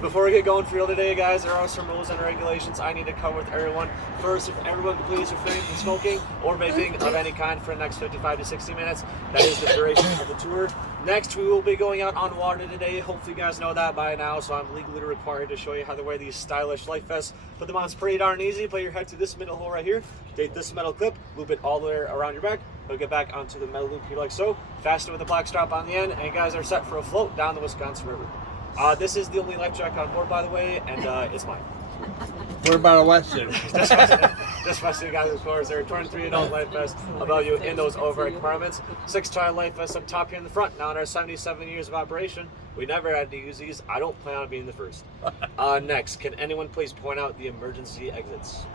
Before we get going for real today, guys, there are some rules and regulations I need to cover with everyone. First, if everyone please refrain from smoking or vaping of any kind for the next 55 to 60 minutes. That is the duration of the tour. Next, we will be going out on water today. Hopefully you guys know that by now, so I'm legally required to show you how to wear these stylish life vests. Put them on, it's pretty darn easy. Put your head to this middle hole right here. Take this metal clip, loop it all the way around your back, hook it back onto the metal loop here like so. Fasten with a black strap on the end, and you guys are set for a float down the Wisconsin River. This is the only life jacket on board, by the way, and it's mine. What about a wetsuit? Just for you guys, of course. There are 23 adult life vests about you in those overhead compartments. 6 child life vests up top here in the front. Now in our 77 years of operation, we never had to use these. I don't plan on being the first. Next, can anyone please point out the emergency exits?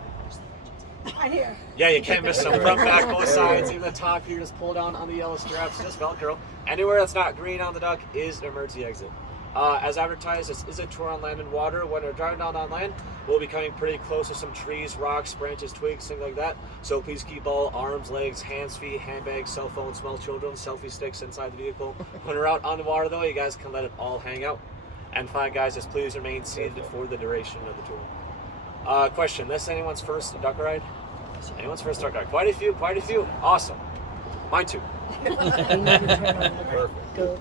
Right here. Yeah, you can't miss them. Front, back, both sides. Even the top here, just pull down on the yellow straps. Just Velcro. Anywhere that's not green on the duck is an emergency exit. As advertised, this is a tour on land and water. When we're driving down on land, we'll be coming pretty close to some trees, rocks, branches, twigs, things like that. So please keep all arms, legs, hands, feet, handbags, cell phones, small children, selfie sticks inside the vehicle. When we're out on the water, though, you guys can let it all hang out. And finally, guys, just please remain seated for the duration of the tour. Question, this anyone's first duck ride? Anyone's first duck ride? Quite a few. Awesome. Mine too. GoPro.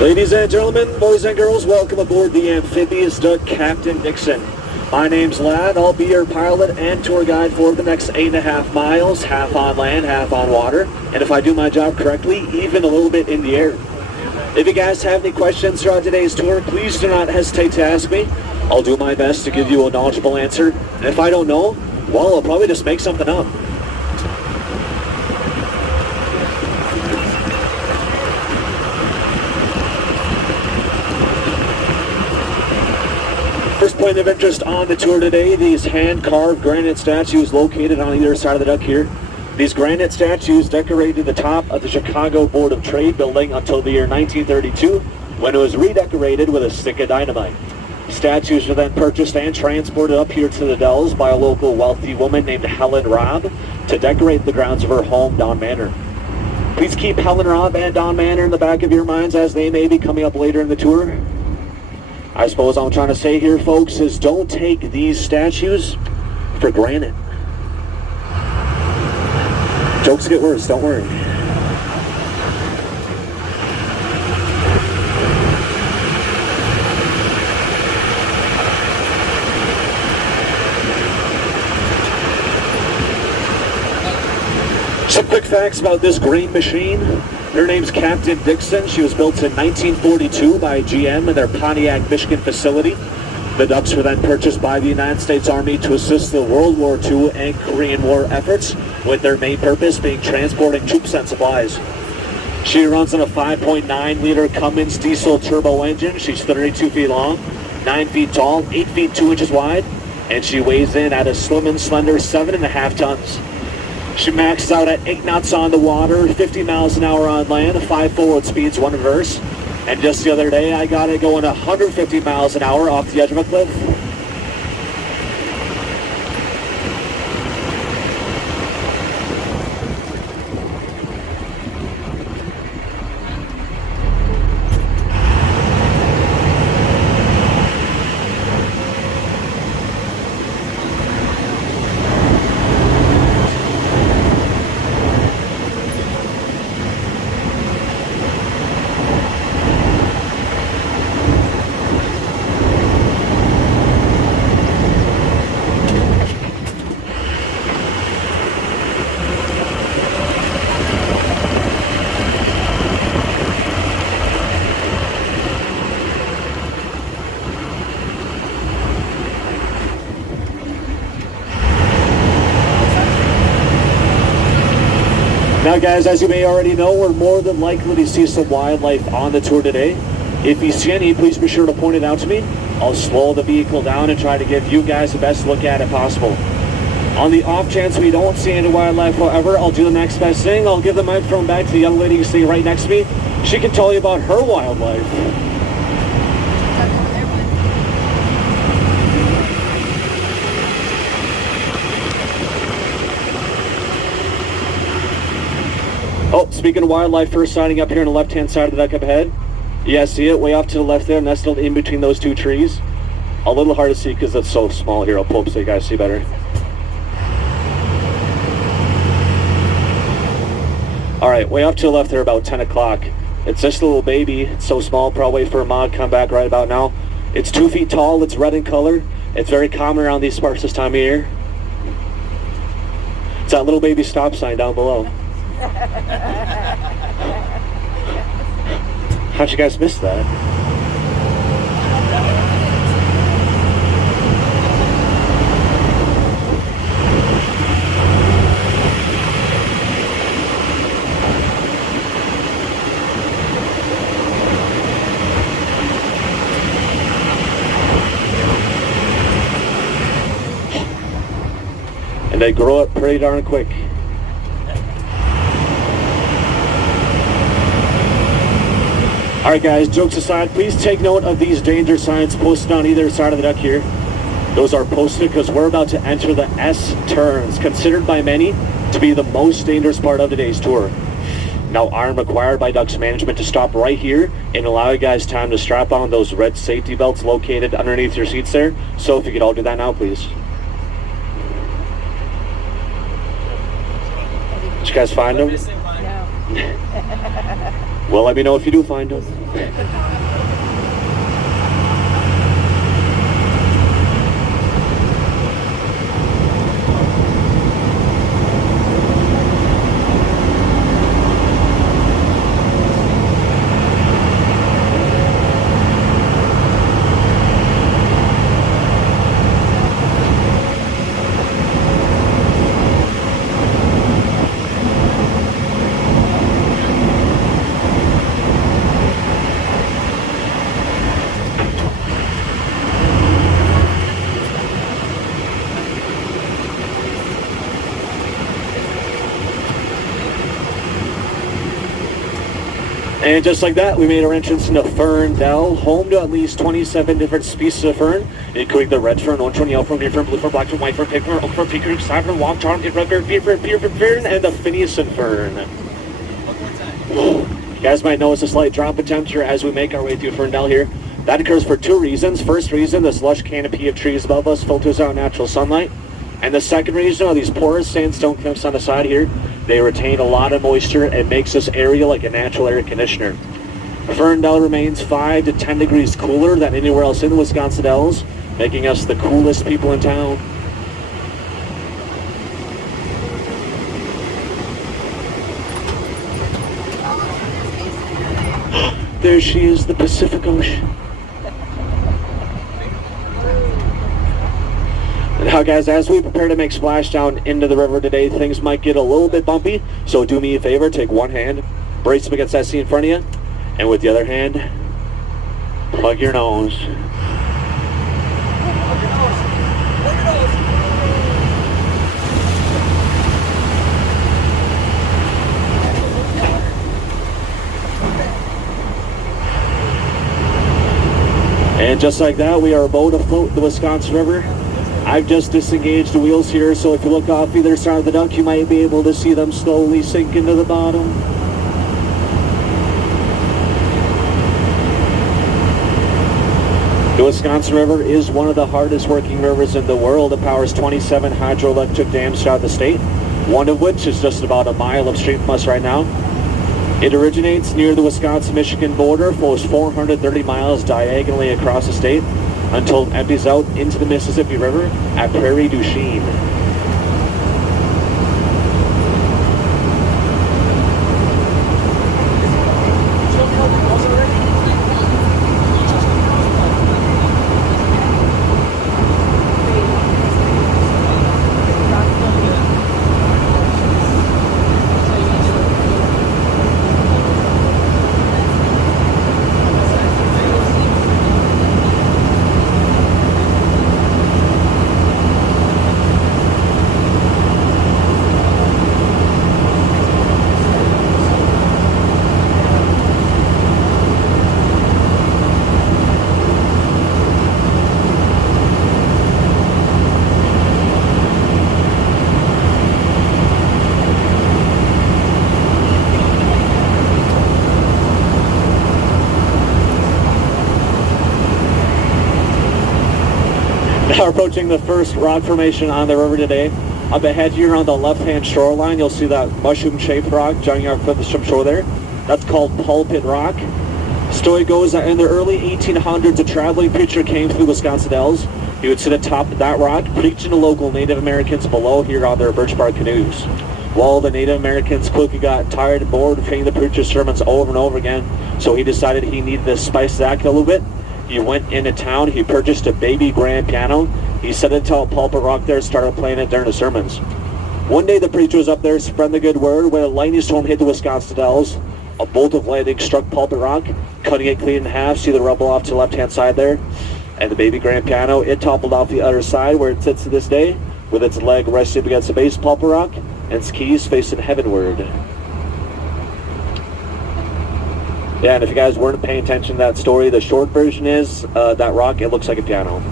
Ladies and gentlemen, boys and girls, welcome aboard the amphibious duck Captain Dixon. My name's Lad. I'll be your pilot and tour guide for the next 8.5 miles, half on land, half on water, and if I do my job correctly, even a little bit in the air. If you guys have any questions throughout today's tour, please do not hesitate to ask me. I'll do my best to give you a knowledgeable answer, and if I don't know, well, I'll probably just make something up. First point of interest on the tour today, these hand-carved granite statues located on either side of the duck here. These granite statues decorated the top of the Chicago Board of Trade building until the year 1932, when it was redecorated with a stick of dynamite. Statues were then purchased and transported up here to the Dells by a local wealthy woman named Helen Robb to decorate the grounds of her home, Don Manor. Please keep Helen Robb and Don Manor in the back of your minds as they may be coming up later in the tour. I suppose all I'm trying to say here, folks, is don't take these statues for granted. Jokes get worse, don't worry. Some quick facts about this green machine. Her name's Captain Dixon. She was built in 1942 by GM in their Pontiac, Michigan facility. The ducks were then purchased by the United States Army to assist the World War II and Korean War efforts, with their main purpose being transporting troops and supplies. She runs on a 5.9-liter Cummins diesel turbo engine. She's 32 feet long, 9 feet tall, 8 feet 2 inches wide, and she weighs in at a slim and slender 7.5 tons. She maxes out at 8 knots on the water, 50 miles an hour on land, 5 forward speeds, 1 reverse. And just the other day, I got it going 150 miles an hour off the edge of a cliff. Now guys, as you may already know, we're more than likely to see some wildlife on the tour today. If you see any, please be sure to point it out to me. I'll slow the vehicle down and try to give you guys the best look at it possible. On the off chance we don't see any wildlife, however, I'll do the next best thing. I'll give the microphone back to the young lady sitting right next to me. She can tell you about her wildlife. Oh, speaking of wildlife, first sighting up here on the left-hand side of the deck up ahead. Yeah, see it way off to the left there, nestled in between those two trees. A little hard to see because it's so small here. I'll pull up so you guys see better. All right, way off to the left there, about 10 o'clock. It's this little baby. It's so small, probably for a mod come back right about now. It's 2 feet tall. It's red in color. It's very common around these parts this time of year. It's that little baby stop sign down below. How'd you guys miss that? And they grow up pretty darn quick. Alright guys, jokes aside, please take note of these danger signs posted on either side of the deck here. Those are posted because we're about to enter the S turns, considered by many to be the most dangerous part of today's tour. Now I'm required by Ducks management to stop right here and allow you guys time to strap on those red safety belts located underneath your seats there. So if you could all do that now, please. Did you guys find them? No. Well, let me know if you do find them. And just like that, we made our entrance into Fern Dell, home to at least 27 different species of fern, including the red fern, orange fern, yellow fern, green fern, blue fern, black fern, white fern, pink fern, oak fern, pink fern, side fern, long charm, red fern, beer fern, and the Phineas fern. You guys might notice a slight drop in temperature as we make our way through Fern Dell here. That occurs for two reasons. First reason, this lush canopy of trees above us filters out natural sunlight. And the second reason are these porous sandstone cliffs on the side here. They retain a lot of moisture and makes this area like a natural air conditioner. Fern Dell remains 5 to 10 degrees cooler than anywhere else in the Wisconsin Dells, making us the coolest people in town. There she is, the Pacific Ocean. Now guys, as we prepare to make splashdown into the river today, things might get a little bit bumpy, so do me a favor, take one hand, brace up against that seat in front of you, and with the other hand, plug your nose. And just like that, we are about to float the Wisconsin River. I've just disengaged the wheels here, so if you look off either side of the duck, you might be able to see them slowly sink into the bottom. The Wisconsin River is one of the hardest working rivers in the world. It powers 27 hydroelectric dams throughout the state, one of which is just about a mile upstream from us right now. It originates near the Wisconsin-Michigan border, flows 430 miles diagonally across the state until it empties out into the Mississippi River at Prairie du Chien. Now approaching the first rock formation on the river today. Up ahead here on the left-hand shoreline, you'll see that mushroom-shaped rock jutting out from the shore there. That's called Pulpit Rock. Story goes that in the early 1800s, a traveling preacher came through Wisconsin Dells. He would sit atop that rock, preaching to local Native Americans below here on their birch bark canoes. Well, the Native Americans quickly got tired and bored of hearing the preacher's sermons over and over again, so he decided he needed to spice that a little bit. He went into town, he purchased a baby grand piano, he set it to a pulpit rock there and started playing it during the sermons. One day the preacher was up there spreading the good word when a lightning storm hit the Wisconsin Dells. A bolt of lightning struck Pulpit Rock, cutting it clean in half. See the rubble off to the left-hand side there? And the baby grand piano, it toppled off the other side where it sits to this day, with its leg resting against the base of Pulpit Rock and its keys facing heavenward. Yeah, and if you guys weren't paying attention to that story, the short version is that rock, it looks like a piano.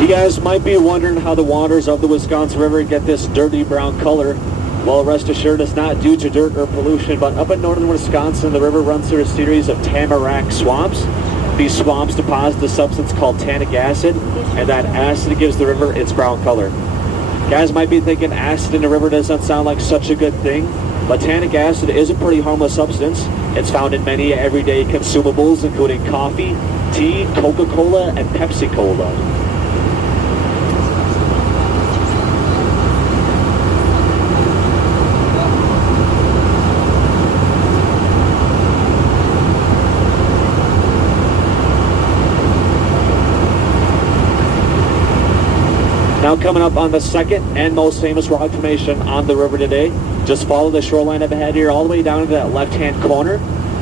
You guys might be wondering how the waters of the Wisconsin River get this dirty brown color. Well, rest assured it's not due to dirt or pollution, but up in northern Wisconsin, the river runs through a series of tamarack swamps. These swamps deposit a substance called tannic acid, and that acid gives the river its brown color. Guys might be thinking acid in the river doesn't sound like such a good thing, but tannic acid is a pretty harmless substance. It's found in many everyday consumables, including coffee, tea, Coca-Cola, and Pepsi-Cola. Now coming up on the second and most famous rock formation on the river today, just follow the shoreline up ahead here all the way down to that left-hand corner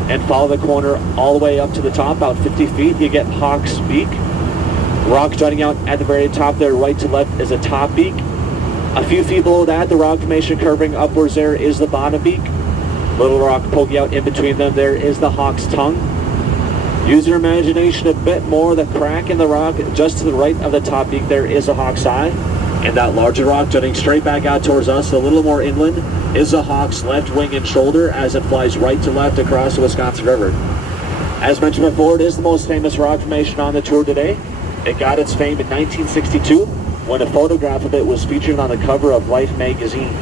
and follow the corner all the way up to the top, about 50 feet. You get Hawk's Beak. Rock jutting out at the very top there, right to left, is a top beak. A few feet below that, the rock formation curving upwards there is the bottom beak. Little rock poking out in between them there is the Hawk's Tongue. Use your imagination a bit more. The crack in the rock just to the right of the top beak there is a Hawk's Eye. And that larger rock jutting straight back out towards us, a little more inland, is the Hawk's left wing and shoulder as it flies right to left across the Wisconsin River. As mentioned before, it is the most famous rock formation on the tour today. It got its fame in 1962 when a photograph of it was featured on the cover of Life magazine.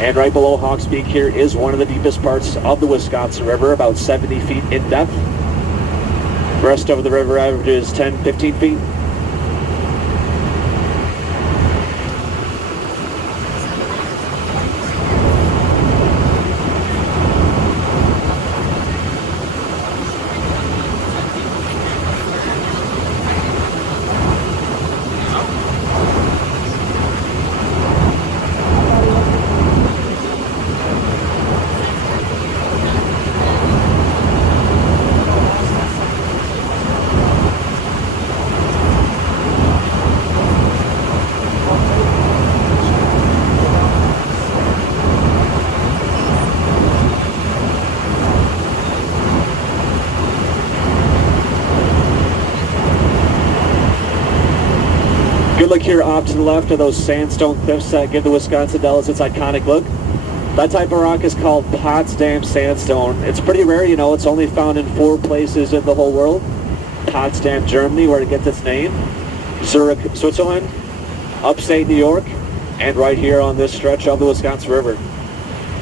And right below Hawk's Beak here is one of the deepest parts of the Wisconsin River, about 70 feet in depth. The rest of the river averages 10-15 feet. Good look here off to the left of those sandstone cliffs that give the Wisconsin Dells its iconic look. That type of rock is called Potsdam sandstone. It's pretty rare, you know, it's only found in 4 places in the whole world. Potsdam, Germany, where it gets its name. Zurich, Switzerland. Upstate New York. and right here on this stretch of the Wisconsin River.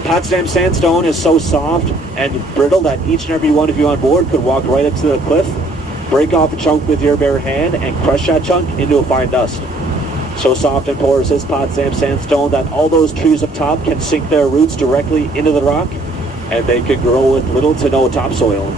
Potsdam sandstone is so soft and brittle that each and every one of you on board could walk right up to the cliff, break off a chunk with your bare hand, and crush that chunk into a fine dust. So soft and porous is Potsdam sandstone that all those trees up top can sink their roots directly into the rock, and they could grow with little to no topsoil.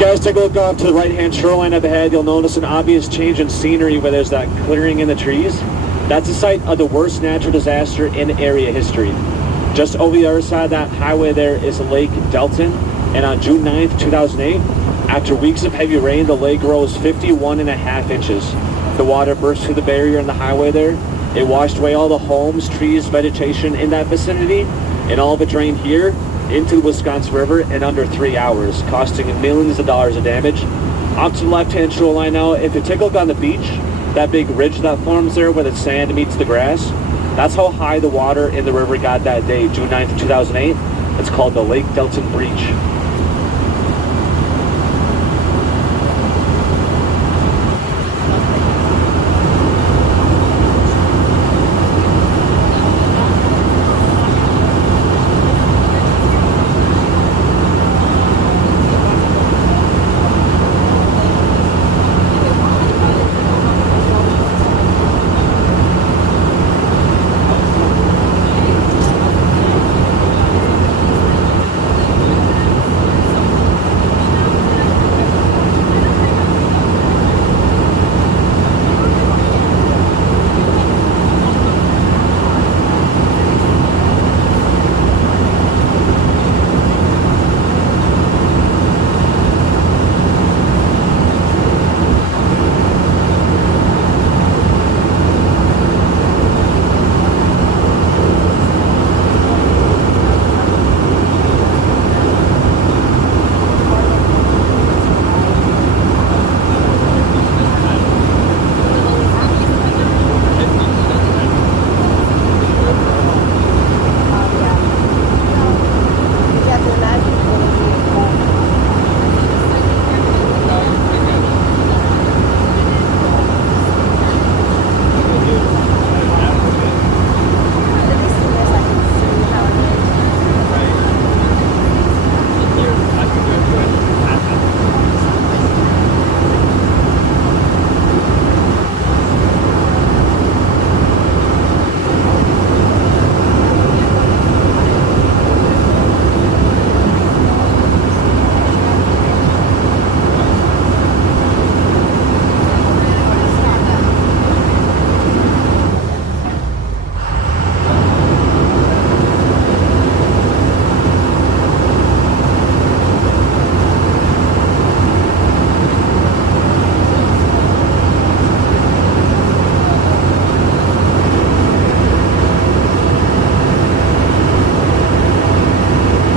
Guys, take a look off to the right-hand shoreline up ahead. You'll notice an obvious change in scenery where there's that clearing in the trees. That's the site of the worst natural disaster in area history. Just over the other side of that highway there is Lake Delton, and on June 9th, 2008, after weeks of heavy rain, the lake rose 51.5 inches. The water burst through the barrier in the highway there. It washed away all the homes, trees, vegetation in that vicinity, and all of it drained here into the Wisconsin River in under 3 hours, costing millions of dollars of damage. Off to the left-hand shoreline now, if you take a look on the beach, that big ridge that forms there where the sand meets the grass, that's how high the water in the river got that day, June 9th, 2008. It's called the Lake Delton Breach.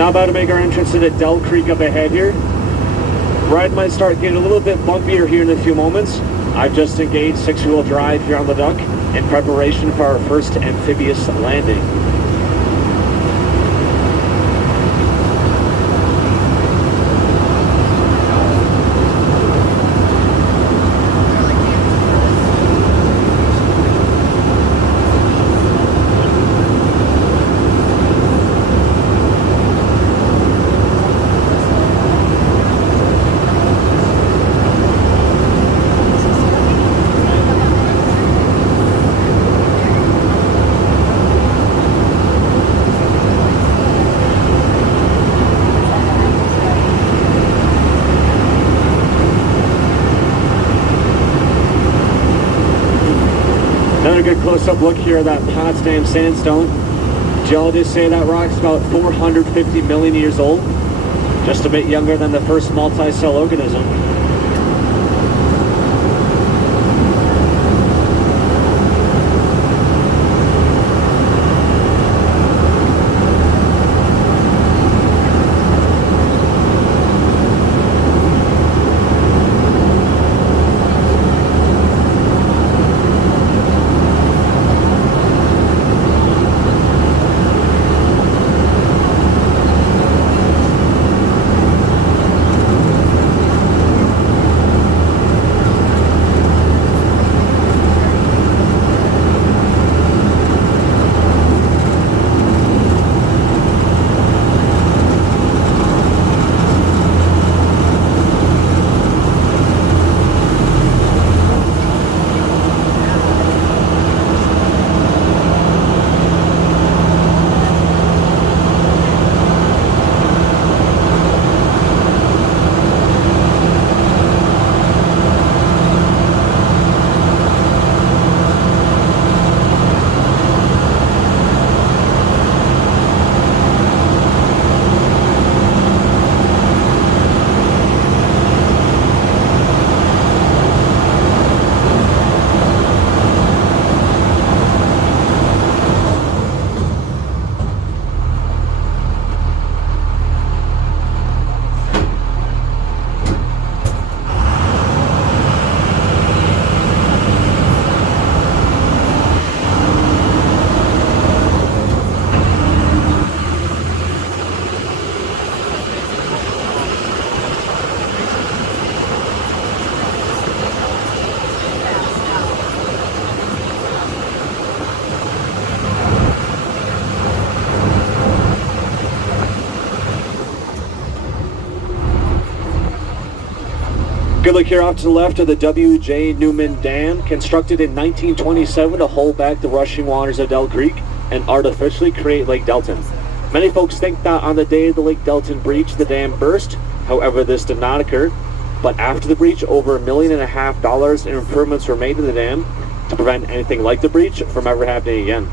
Now about to make our entrance into Dell Creek up ahead here. Ride might start getting a little bit bumpier here in a few moments. I've just engaged 6-wheel drive here on the duck in preparation for our first amphibious landing. Another good close-up look here at that Potsdam sandstone. Geologists say that rock's about 450 million years old, just a bit younger than the first multi-cell organism. Good look here off to the left of the W.J. Newman Dam, constructed in 1927 to hold back the rushing waters of Dell Creek and artificially create Lake Delton. Many folks think that on the day of the Lake Delton breach, the dam burst. However, this did not occur. But after the breach, over $1.5 million in improvements were made to the dam to prevent anything like the breach from ever happening again.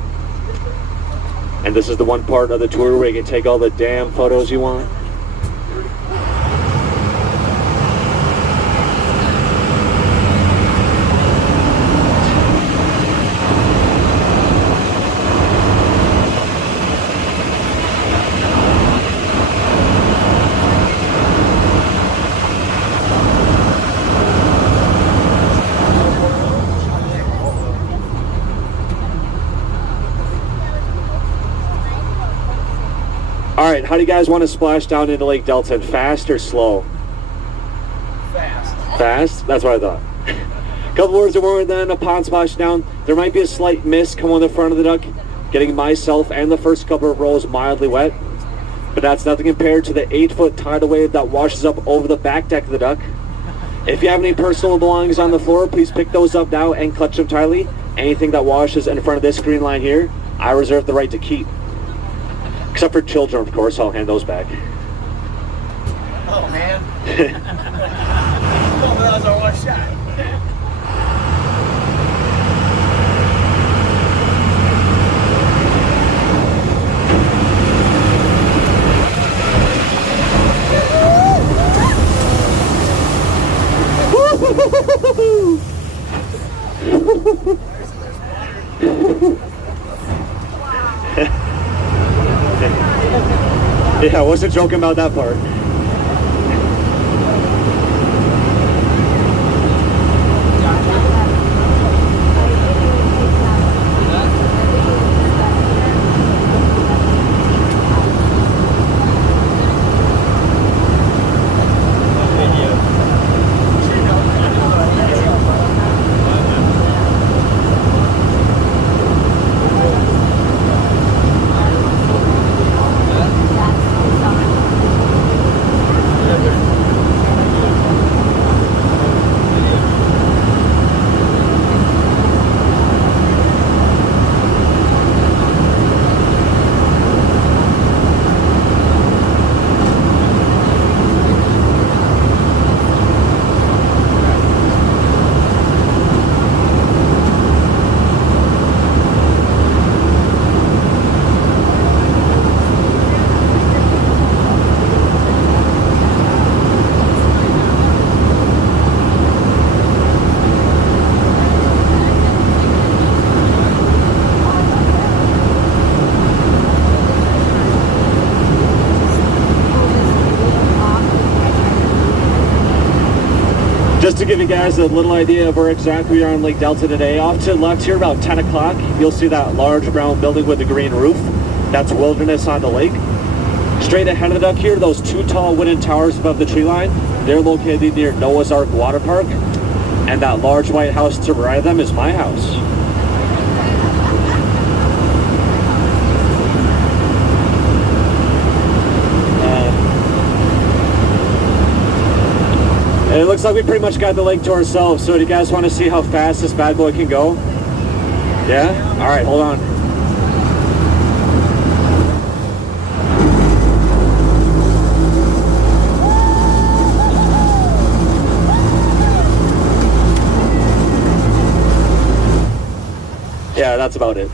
And this is the one part of the tour where you can take all the dam photos you want. Alright, how do you guys want to splash down into Lake Delton? Fast or slow? Fast. Fast? That's what I thought. Couple words of warning then, upon splash down, there might be a slight mist come on the front of the duck, getting myself and the first couple of rows mildly wet. But that's nothing compared to the 8-foot tidal wave that washes up over the back deck of the duck. If you have any personal belongings on the floor, please pick those up now and clutch them tightly. Anything that washes in front of this green line here, I reserve the right to keep. Except for children, of course, I'll hand those back. Oh, man. Oh, that was our one shot. Yeah, I wasn't joking about that part. Just to give you guys a little idea of where exactly we are on Lake Delta today, off to the left here about 10 o'clock, you'll see that large brown building with the green roof. That's Wilderness on the lake. Straight ahead of the duck here, those two tall wooden towers above the tree line, they're located near Noah's Ark Water Park. And that large white house to the right of them is my house. And it looks like we pretty much got the lake to ourselves. So do you guys want to see how fast this bad boy can go? Yeah? All right, hold on. Yeah, that's about it.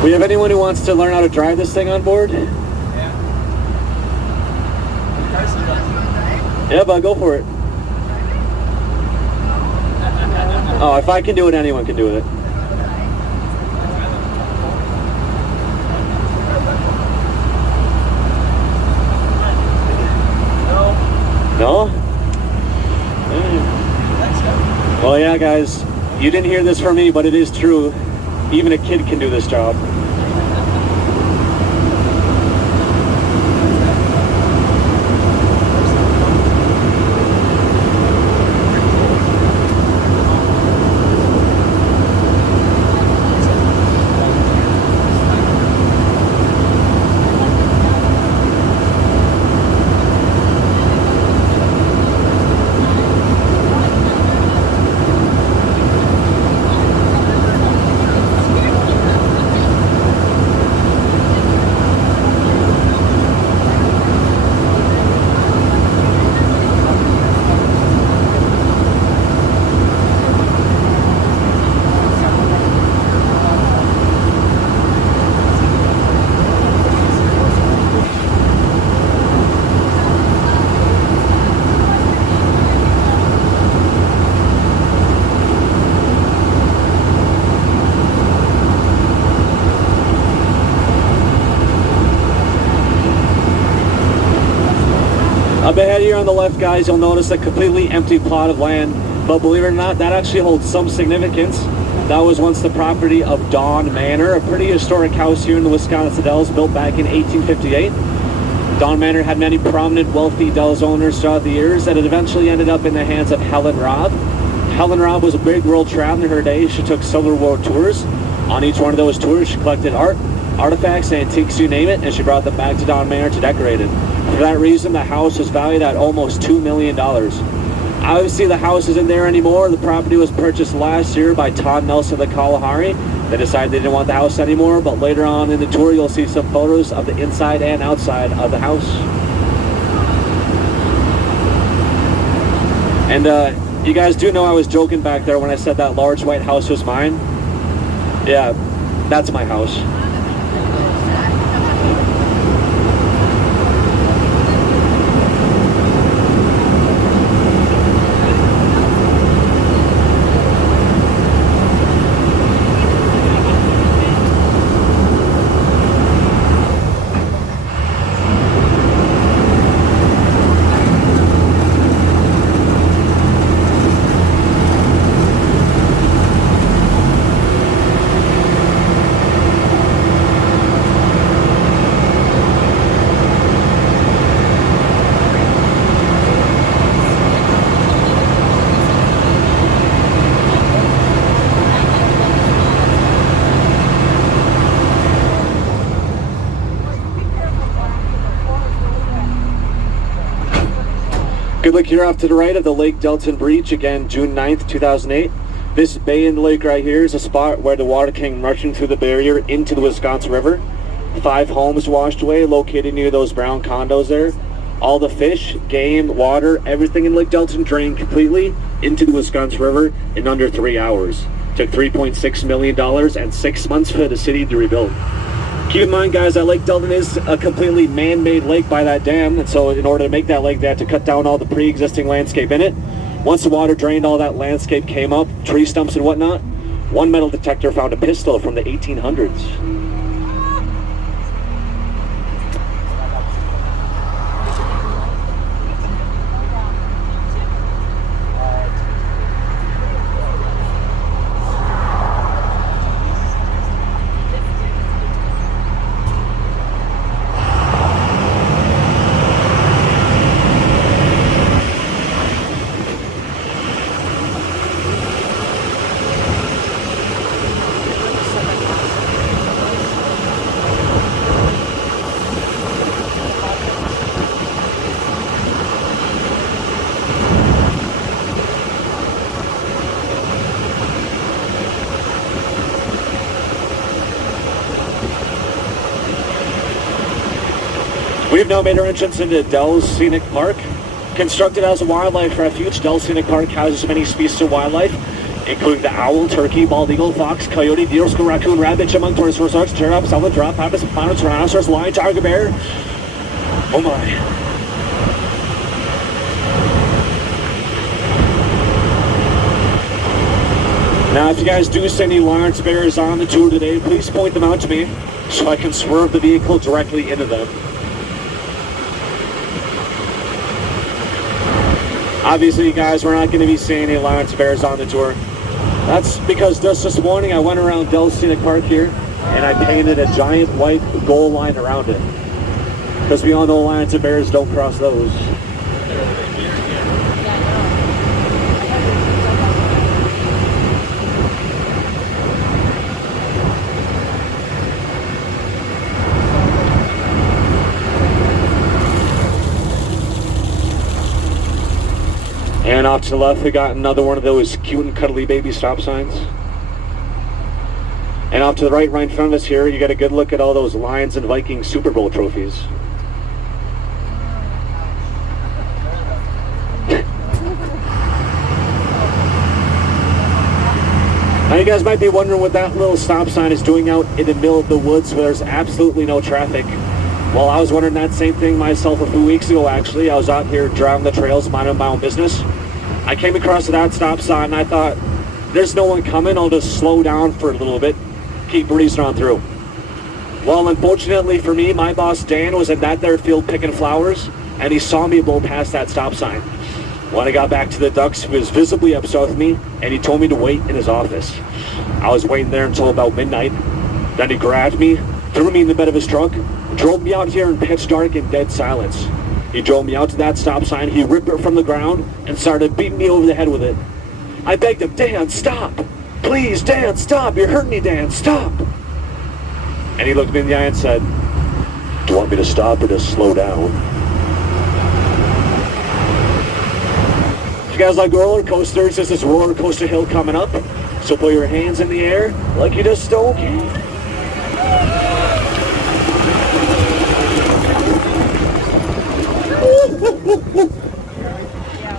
We have anyone who wants to learn how to drive this thing on board? Yeah, but go for it. Oh, if I can do it, anyone can do it. No? Well, yeah, guys, you didn't hear this from me, but it is true. Even a kid can do this job. Up ahead here on the left, guys, you'll notice a completely empty plot of land, but believe it or not, that actually holds some significance. That was once the property of Dawn Manor, a pretty historic house here in the Wisconsin Dells, built back in 1858. Dawn Manor had many prominent, wealthy Dells owners throughout the years, and it eventually ended up in the hands of Helen Robb. Helen Robb was a big world traveler in her day. She took several world tours. On each one of those tours, she collected art, artifacts, antiques, you name it, and she brought them back to Dawn Manor to decorate it. For that reason, the house was valued at almost $2 million. Obviously, the house isn't there anymore. The property was purchased last year by Todd Nelson of the Kalahari. They decided they didn't want the house anymore, but later on in the tour, you'll see some photos of the inside and outside of the house. And you guys do know I was joking back there when I said that large white house was mine. Yeah, that's my house. Good look here off to the right of the Lake Delton Breach, again June 9th, 2008. This bay in the lake right here is a spot where the water came rushing through the barrier into the Wisconsin River. 5 homes washed away, located near those brown condos there. All the fish, game, water, everything in Lake Delton drained completely into the Wisconsin River in under 3 hours. Took $3.6 million and 6 months for the city to rebuild. Keep in mind, guys, that Lake Delton is a completely man-made lake by that dam, and so in order to make that lake, they had to cut down all the pre-existing landscape in it. Once the water drained, all that landscape came up, tree stumps and whatnot. One metal detector found a pistol from the 1800s. We've now made our entrance into Dell's Scenic Park. Constructed as a wildlife refuge, Dell's Scenic Park houses many species of wildlife, including the owl, turkey, bald eagle, fox, coyote, deer, skunk, raccoon, rabbit, chipmunk, tortoise, rhesus, giraffe, salad, drop, ibis, hippopotamus, rhinoceros, lion, tiger, bear. Oh my. Now, if you guys do see any lions, bears on the tour today, please point them out to me so I can swerve the vehicle directly into them. Obviously, guys, we're not going to be seeing any lions, bears on the tour. That's because just this morning I went around Dell's Scenic Park here and I painted a giant white goal line around it. Because we all know lions and bears don't cross those. And off to the left, we got another one of those cute and cuddly baby stop signs. And off to the right in front of us here, you get a good look at all those Lions and Vikings Super Bowl trophies. Now you guys might be wondering what that little stop sign is doing out in the middle of the woods where there's absolutely no traffic. Well, I was wondering that same thing myself a few weeks ago, actually. I was out here driving the trails, minding my own business. I came across that stop sign and I thought, there's no one coming, I'll just slow down for a little bit, keep breezing on through. Well, unfortunately for me, my boss Dan was in that there field picking flowers and he saw me blow past that stop sign. When I got back to the Ducks, he was visibly upset with me and he told me to wait in his office. I was waiting there until about midnight. Then he grabbed me, threw me in the bed of his truck, drove me out here in pitch dark and dead silence. He drove me out to that stop sign, he ripped it from the ground and started beating me over the head with it. I begged him, Dan, stop! Please, Dan, stop! You're hurting me, Dan, stop! And he looked me in the eye and said, do you want me to stop or just slow down? If you guys like roller coasters, there's this roller coaster hill coming up. So put your hands in the air like you just don't care.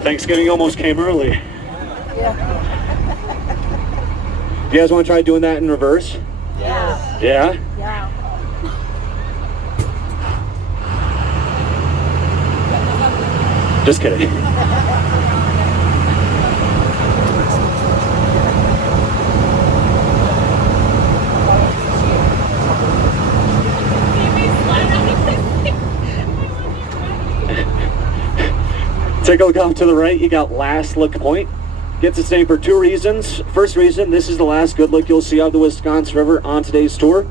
Thanksgiving almost came early. Yeah. You guys want to try doing that in reverse? Yeah. Yeah? Yeah. Just kidding. Take a look off to the right, you got Last Look Point. Gets its name for two reasons. First reason, this is the last good look you'll see of the Wisconsin River on today's tour.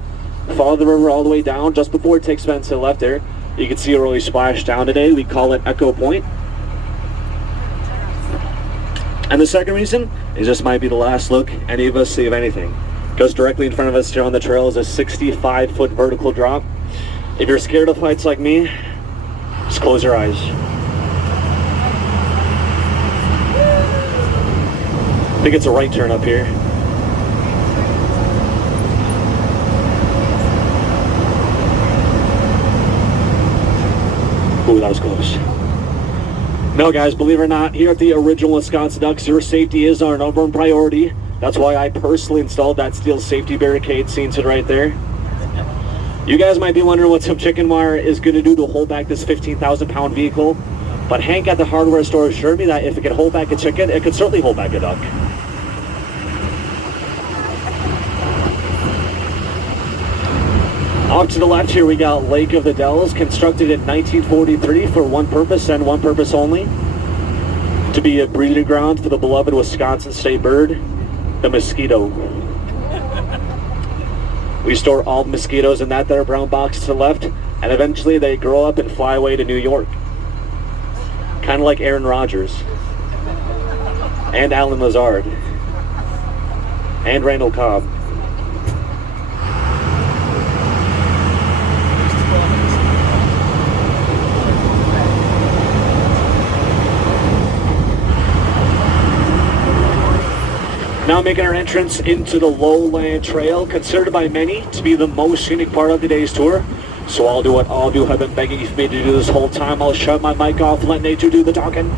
Follow the river all the way down, just before it takes bend to the left there. You can see a really splash down today. We call it Echo Point. And the second reason is this might be the last look any of us see of anything. Because directly in front of us here on the trail is a 65-foot vertical drop. If you're scared of heights like me, just close your eyes. I think it's a right turn up here. Ooh, that was close. No, guys, believe it or not, here at the original Wisconsin Ducks, your safety is our number one priority. That's why I personally installed that steel safety barricade seen to the right there. You guys might be wondering what some chicken wire is going to do to hold back this 15,000-pound vehicle, but Hank at the hardware store assured me that if it could hold back a chicken, it could certainly hold back a duck. Off to the left here, we got Lake of the Dells, constructed in 1943 for one purpose and one purpose only, to be a breeding ground for the beloved Wisconsin state bird, the mosquito. We store all the mosquitoes in that there brown box to the left, and eventually they grow up and fly away to New York. Kind of like Aaron Rodgers, and Alan Lazard, and Randall Cobb. Now making our entrance into the Lowland Trail, considered by many to be the most scenic part of today's tour. So I'll do what all of you have been begging for me to do this whole time. I'll shut my mic off and let nature do the talking.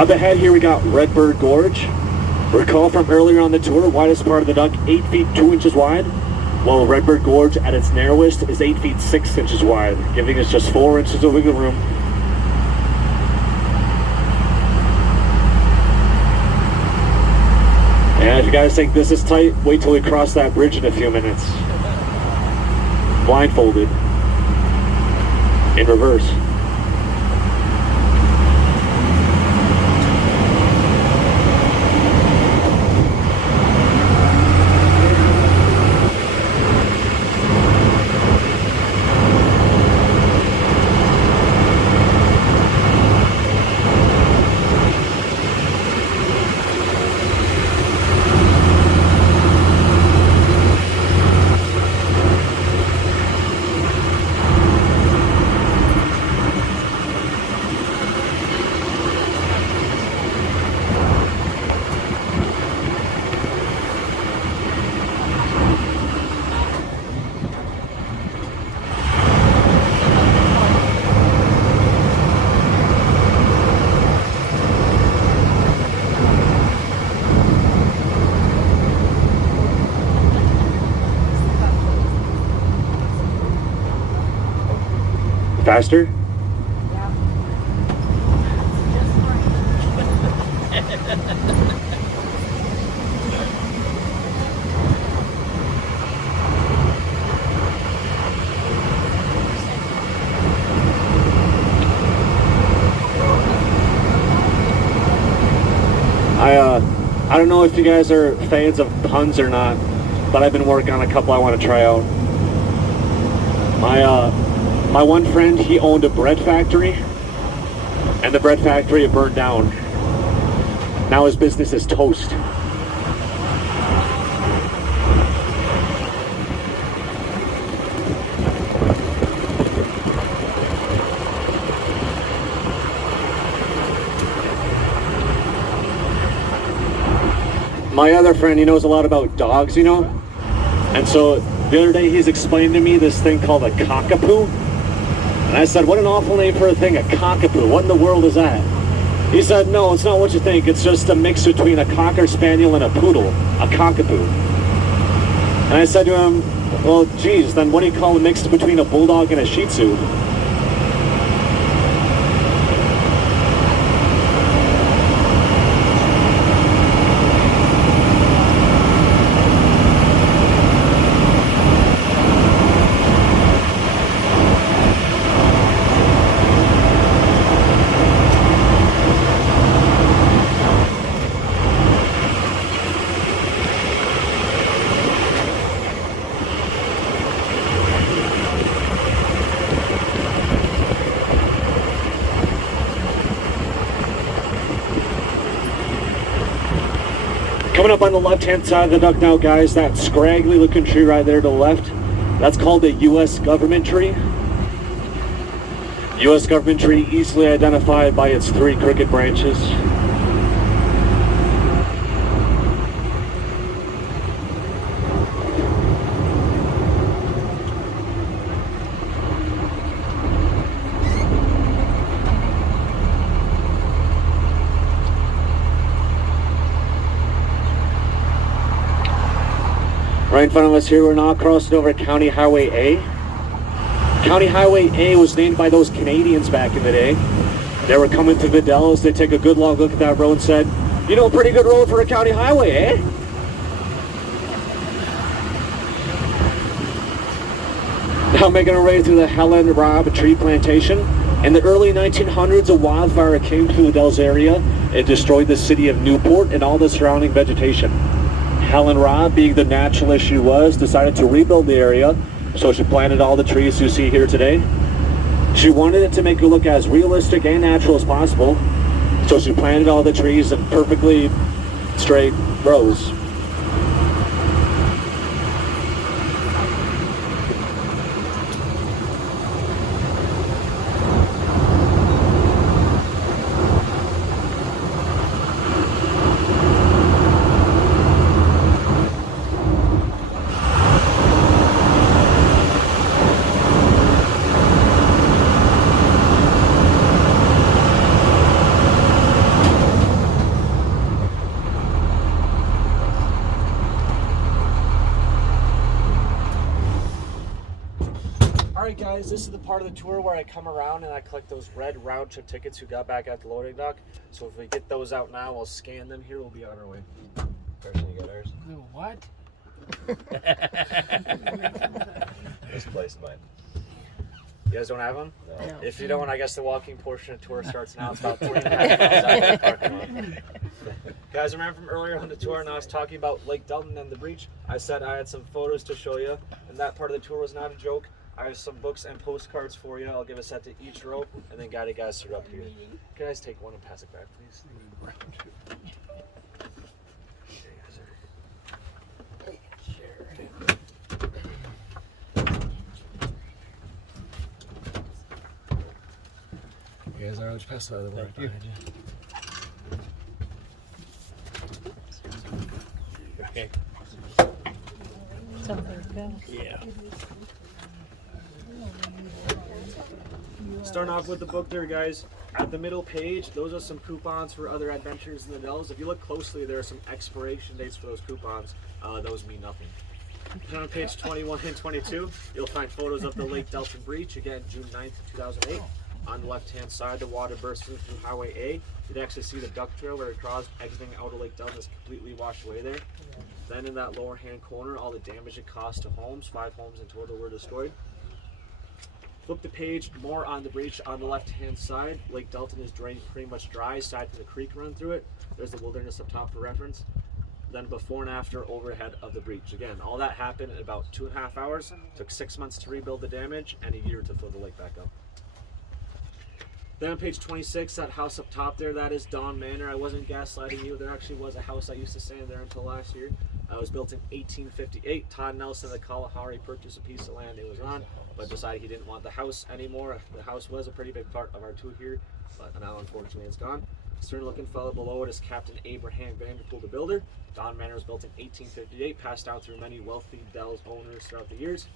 Up ahead here we got Redbird Gorge. Recall from earlier on the tour, widest part of the duck, 8 feet 2 inches wide, while Redbird Gorge at its narrowest is 8 feet 6 inches wide, giving us just 4 inches of wiggle room. And if you guys think this is tight, wait till we cross that bridge in a few minutes. Blindfolded. In reverse. Faster? I don't know if you guys are fans of puns or not, but I've been working on a couple I want to try out. My one friend, he owned a bread factory, and the bread factory had burned down. Now his business is toast. my other friend, he knows a lot about dogs, you know? And so the other day he's explained to me this thing called a cockapoo. And I said, what an awful name for a thing, a cockapoo. What in the world is that? He said, no, it's not what you think. It's just a mix between a Cocker Spaniel and a poodle, a cockapoo. And I said to him, well, geez, then what do you call a mix between a bulldog and a Shih Tzu? Coming up on the left-hand side of the duck now, guys, that scraggly looking tree right there to the left, that's called the U.S. government tree. U.S. government tree, easily identified by its 3 crooked branches. Right in front of us here, we're now crossing over County Highway A. County Highway A was named by those Canadians back in the day. They were coming to the Dells, they take a good long look at that road and said, you know, a pretty good road for a county highway, eh? Now making our way through the Helen Robb tree plantation. In the early 1900s, a wildfire came through the Dells area. It destroyed the city of Newport and all the surrounding vegetation. Helen Robb, being the naturalist she was, decided to rebuild the area, so she planted all the trees you see here today. She wanted it to make it look as realistic and natural as possible, so she planted all the trees in perfectly straight rows. Alright guys, this is the part of the tour where I come around and I collect those red round trip tickets who got back at the loading dock. So if we get those out now, I'll scan them here, we'll be on our way. Person, you got ours? What? Misplaced mine. You guys don't have them? No. If you don't, I guess the walking portion of the tour starts now. It's about 3.5 miles out of the parking lot. Guys, remember from earlier on the tour and I was talking about Lake Delton and the breach? I said I had some photos to show you, and that part of the tour was not a joke. I have some books and postcards for you. I'll give a set to each row and then guide you guys through up here. Can I guys take one and pass it back, please? You guys are just pass the other way behind you. Okay. Yeah. Starting off with the book there, guys. At the middle page, those are some coupons for other adventures in the Dells. If you look closely, there are some expiration dates for those coupons. Those mean nothing. Then on page 21 and 22, you'll find photos of the Lake Delton Breach, again, June 9th, 2008. On the left-hand side, the water bursting through Highway A. You can actually see the duck trail where it crossed, exiting out of Lake Delton is completely washed away there. Then in that lower hand corner, all the damage it caused to homes. 5 homes in total were destroyed. Flip the page, more on the breach on the left-hand side. Lake Delton is drained pretty much dry, aside from the creek run through it. There's the wilderness up top for reference. Then before and after overhead of the breach. Again, all that happened in about 2.5 hours. Took 6 months to rebuild the damage and a year to fill the lake back up. Then on page 26, that house up top there, that is Dawn Manor. I wasn't gaslighting you. There actually was a house I used to stay in there until last year. It was built in 1858. Todd Nelson of the Kalahari purchased a piece of land it was on, but decided he didn't want the house anymore. The house was a pretty big part of our tour here, but now unfortunately it's gone. Stern looking fellow below it is Captain Abraham Vanderpool the Builder. Don Manor was built in 1858, passed down through many wealthy Dells owners throughout the years.